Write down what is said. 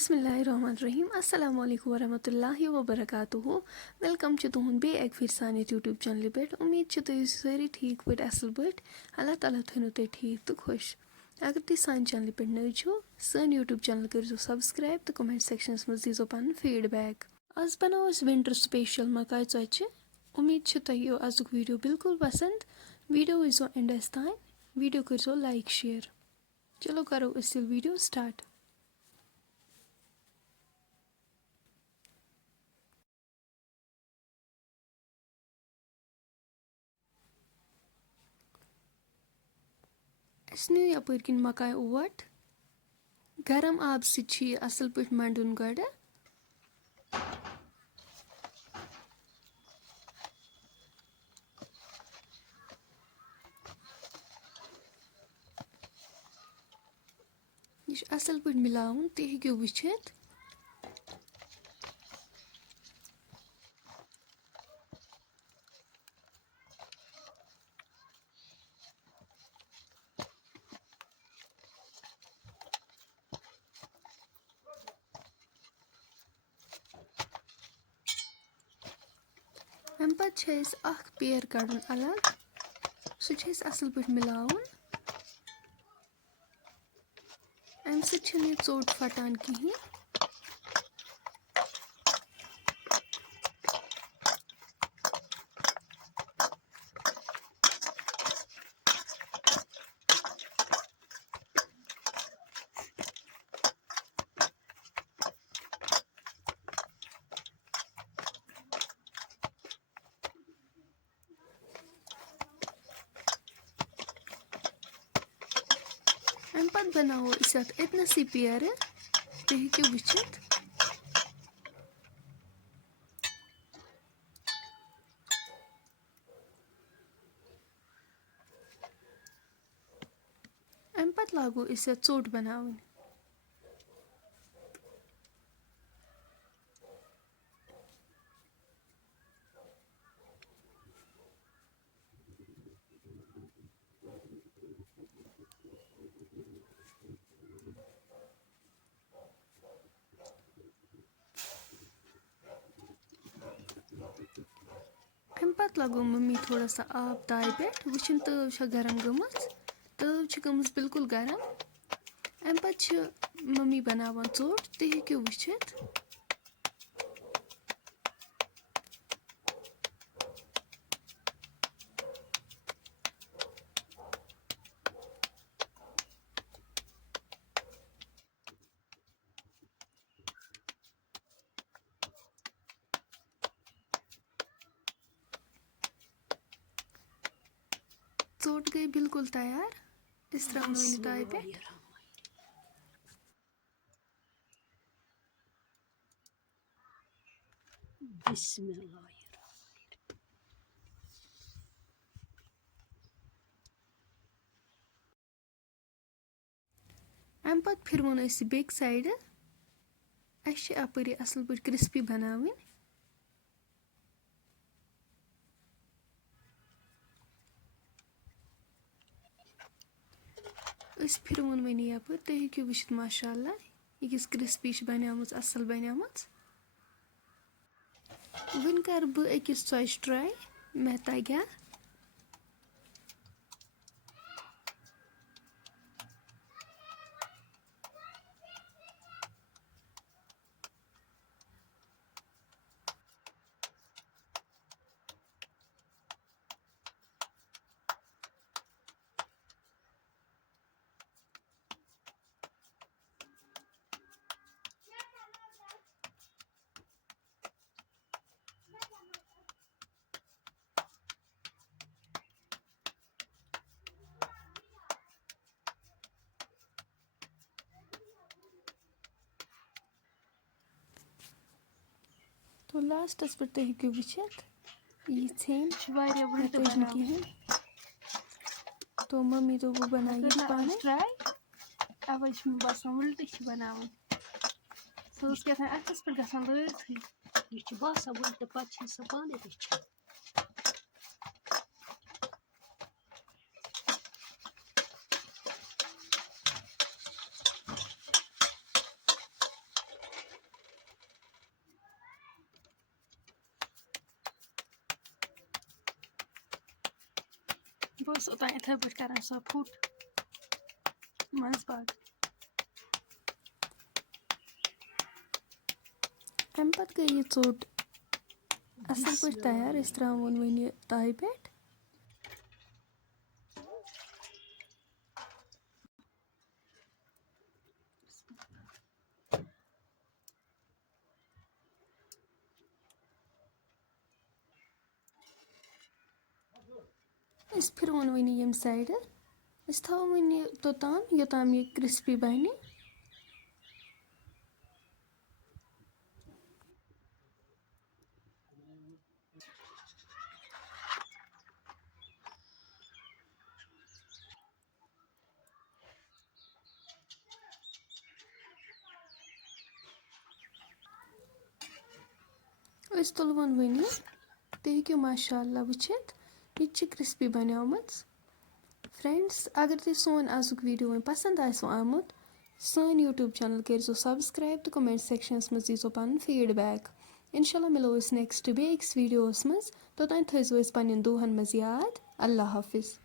बिस्मिल्लाहिर्रहमानिर्रहीम अस्सलामु अलैकुम वरहमतुल्लाहि वबरकातुहू वेलकम तुहद बे एक फिर सान यूट्यूब चैनल पे उम्मीद तुम सारी ठीक पे असल पे अल्लाह ताला थो तुम ठीक तो खुश अगर तुम सान चैनल पे नई छो सन यूट्यूब चैनल करो सब्सक्राइब तो कमेंट सेक्शनस मज दीजो पन फीडबैक। आज बनाओ विंटर स्पेशल मकाई tzotche। उम्मीद तुम यो आजुक वीडियो बिल्कुल पसंद। वीडियो वो एंडस तान वीडियो करो लाइक शेयर। चलो करो इस वीडियो स्टार्ट। नी यपर किन मकाई ओट गरम आब सि असल पे मंडुन गड यह असल पे मिलावन तुम हेको वुचित। अम पे पेर कड़न अलग सह असल पे मिलावन अम सह tzot फटान कहीं। अम पे बनावो इतनसी पेर तुम हेको वुचित। अम पे लागो tzot बनावन। अम पे लगो मम्मी थोड़ा सा आब ताई पे वुचन तव गरम गमज तव गमज बिल्कुल गरम। अम पे मम्मी बनावान tzot तुम हेको वुचित। tzot गई बिल्कुल तैयार। इस तरह वन ताई पे अम पे फिर बेक साइड अपर असल पे क्रिस्पी बनावन। फिर वन यपर तुम हेको वुचित माशाअल्लाह यह किस क्रिस्पी बन असल बन। वन कर बह अकिस tzotche ट्राई मे तग्या। तो लास्टस पे तुम हेको वुचित यह छेन कहें तो मम्मी तो वो बनाई पाने ट्राई अब बसान उल्टी बनावन सह अथस पे गसान लड़थी यह बसान उल्ट पे सह पाने वुचान। बस ओतान इथे पट करान सो फुट मंज बाग अम पत गई ये चोट असल पे तैयार इस तरह वन वन ताई पे इस फिर वन वन यम साइड इस था वन तोतान योतान ये क्रिस्पी बने इस तुल वन वन तुम हेको माशाअल्लाह वुचित ये क्रिस्पी बनियामत फ्रेंड्स अगर तुम सोन आजुक वीडियो वन पसंद आसो आमुत सन यूट्यूब चैनल करो सब्सक्राइब तो कमेंट सेक्शनस मज दीजो पन फीडबैक इंशाल्लाह मिलो नेक्स्ट बेक्स वीडियोस मज तोतान थो पन्न दुहन मज याद अल्लाह हाफिज।